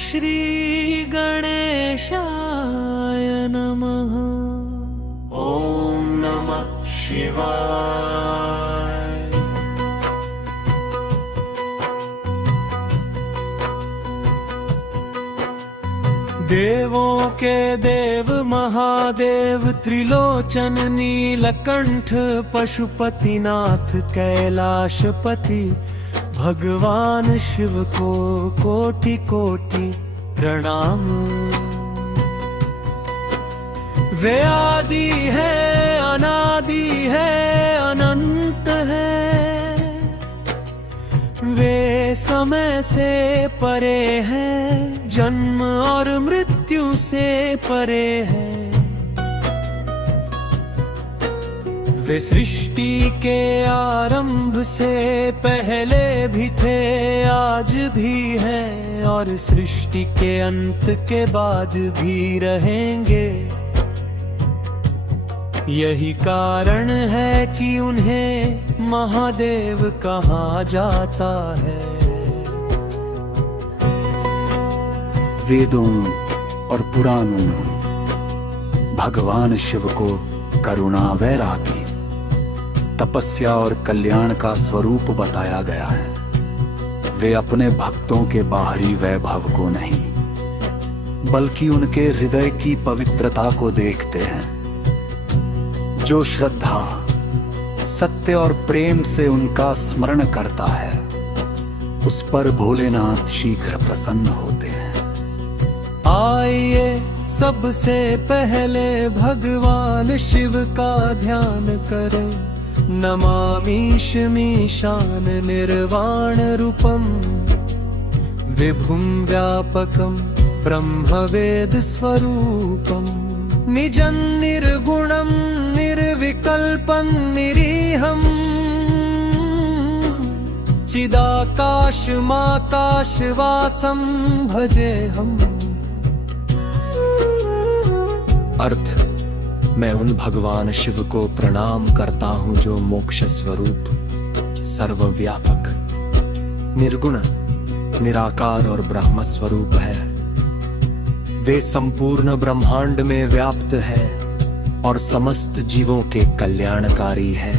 श्री गणेशाय नमः। ओम नमः शिवाय। देवों के देव महादेव त्रिलोचन नीलकंठ पशुपतिनाथ कैलाशपति भगवान शिव को कोटि कोटि प्रणाम। वे आदि है अनादि है अनंत है, वे समय से परे है जन्म और मृत्यु से परे है। वे सृष्टि के आरंभ से पहले भी थे आज भी हैं और सृष्टि के अंत के बाद भी रहेंगे। यही कारण है कि उन्हें महादेव कहा जाता है। वेदों और पुराणों में भगवान शिव को करुणा वैरागी तपस्या और कल्याण का स्वरूप बताया गया है। वे अपने भक्तों के बाहरी वैभव को नहीं बल्कि उनके हृदय की पवित्रता को देखते हैं। जो श्रद्धा सत्य और प्रेम से उनका स्मरण करता है उस पर भोलेनाथ शीघ्र प्रसन्न होते हैं। आइए सबसे पहले भगवान शिव का ध्यान करें। नमामि शमीशान निर्वाण रूपम विभुम व्यापकम ब्रह्मवेद स्वरूपम निजं निर्गुणं निर्विकल्पं निरीहं चिदाकाशमाकाशवासं भजेहम्। अर्थ, मैं उन भगवान शिव को प्रणाम करता हूँ जो मोक्ष स्वरूप, सर्वव्यापक, निर्गुण, निराकार और ब्रह्म स्वरूप है। वे संपूर्ण ब्रह्मांड में व्याप्त है और समस्त जीवों के कल्याणकारी है।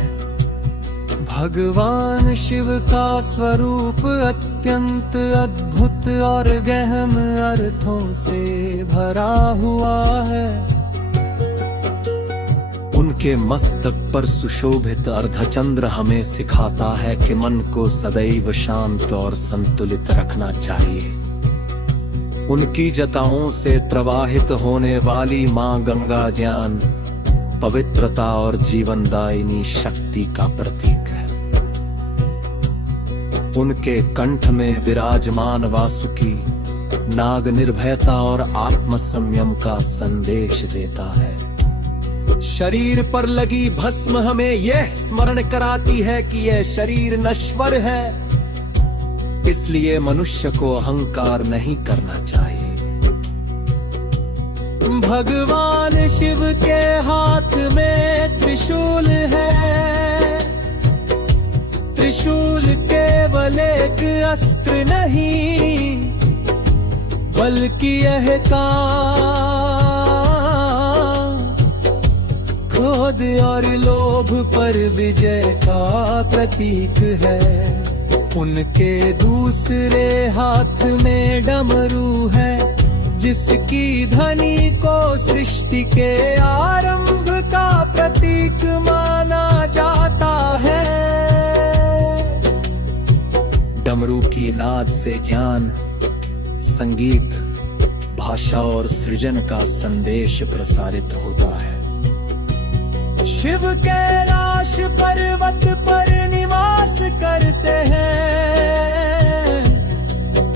भगवान शिव का स्वरूप अत्यंत अद्भुत और गहन अर्थों से भरा हुआ है। उनके मस्तक पर सुशोभित अर्धचंद्र हमें सिखाता है कि मन को सदैव शांत और संतुलित रखना चाहिए। उनकी जटाओं से प्रवाहित होने वाली मां गंगा ज्ञान, पवित्रता और जीवनदायिनी शक्ति का प्रतीक है। उनके कंठ में विराजमान वासुकी नाग निर्भयता और आत्मसंयम का संदेश देता है। शरीर पर लगी भस्म हमें यह स्मरण कराती है कि यह शरीर नश्वर है, इसलिए मनुष्य को अहंकार नहीं करना चाहिए। भगवान शिव के हाथ में त्रिशूल है। त्रिशूल केवल एक अस्त्र नहीं बल्कि यह क्रोध और लोभ पर विजय का प्रतीक है। उनके दूसरे हाथ में डमरू है जिसकी ध्वनि को सृष्टि के आरंभ का प्रतीक माना जाता है। डमरू की नाद से ज्ञान, संगीत, भाषा और सृजन का संदेश प्रसारित होता है। शिव कैलाश पर्वत पर निवास करते हैं,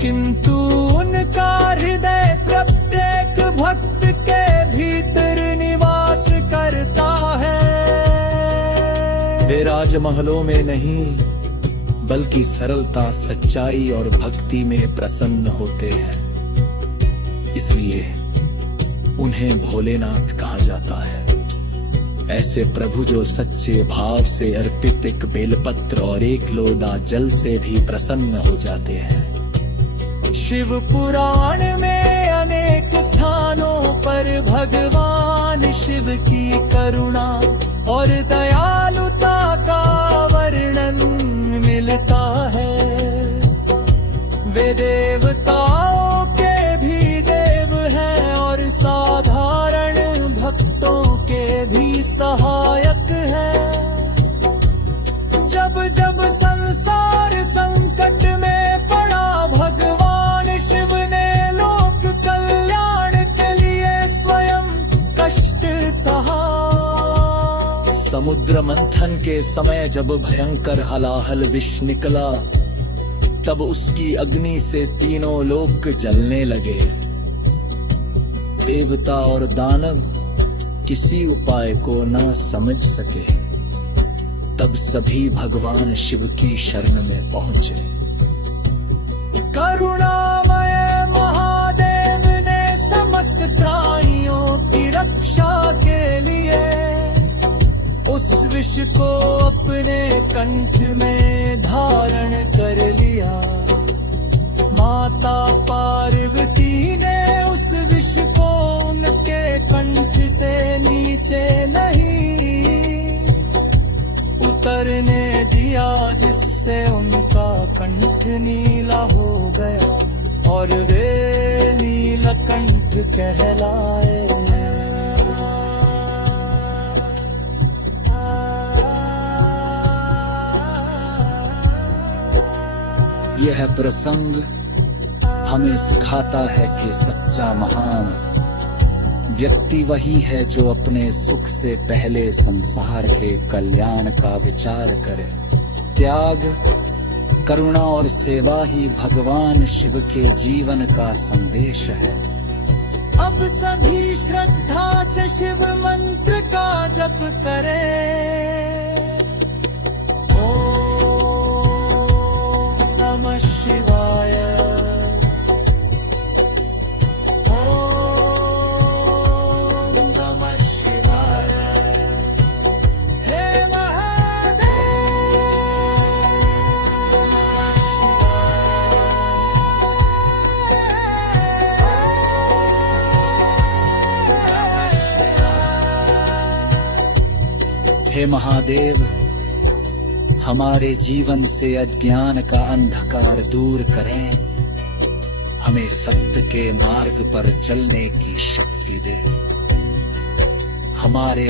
किंतु उनका हृदय प्रत्येक भक्त के भीतर निवास करता है। वे राजमहलों में नहीं बल्कि सरलता, सच्चाई और भक्ति में प्रसन्न होते हैं, इसलिए उन्हें भोलेनाथ कहा जाता है। ऐसे प्रभु जो सच्चे भाव से अर्पित एक बेलपत्र और एक लोटा जल से भी प्रसन्न हो जाते हैं। शिव पुराण में अनेक स्थानों पर भगवान शिव की करुणा और दयालुता का वर्णन मिलता है। वे देवताओं के भी देव हैं और साधारण भक्तों के भी सहायक हैं। जब जब संसार संकट में पड़ा, भगवान शिव ने लोक कल्याण के लिए स्वयं कष्ट सहा। समुद्र मंथन के समय जब भयंकर हलाहल विष निकला, तब उसकी अग्नि से तीनों लोक जलने लगे। देवता और दानव किसी उपाय को न समझ सके, तब सभी भगवान शिव की शरण में पहुंचे। करुणामय महादेव ने समस्त प्राणियों की रक्षा के लिए उस विष को अपने कंठ में धारण कर लिया। माता पार्वती ने उस विष को उनके कंठ से नीचे नहीं उतरने दिया, जिससे उनका कंठ नीला हो गया और वे नीलकंठ कहलाए। यह प्रसंग हमें सिखाता है कि सच्चा महान व्यक्ति वही है जो अपने सुख से पहले संसार के कल्याण का विचार करे। त्याग, करुणा और सेवा ही भगवान शिव के जीवन का संदेश है। अब सभी श्रद्धा से शिव मंत्र का जप करें। नमः शिवाय, ओम नमः शिवाय। हे महादेव, नमः शिवाय। हे महादेव, हमारे जीवन से अज्ञान का अंधकार दूर करें, हमें सत्य के मार्ग पर चलने की शक्ति दे। हमारे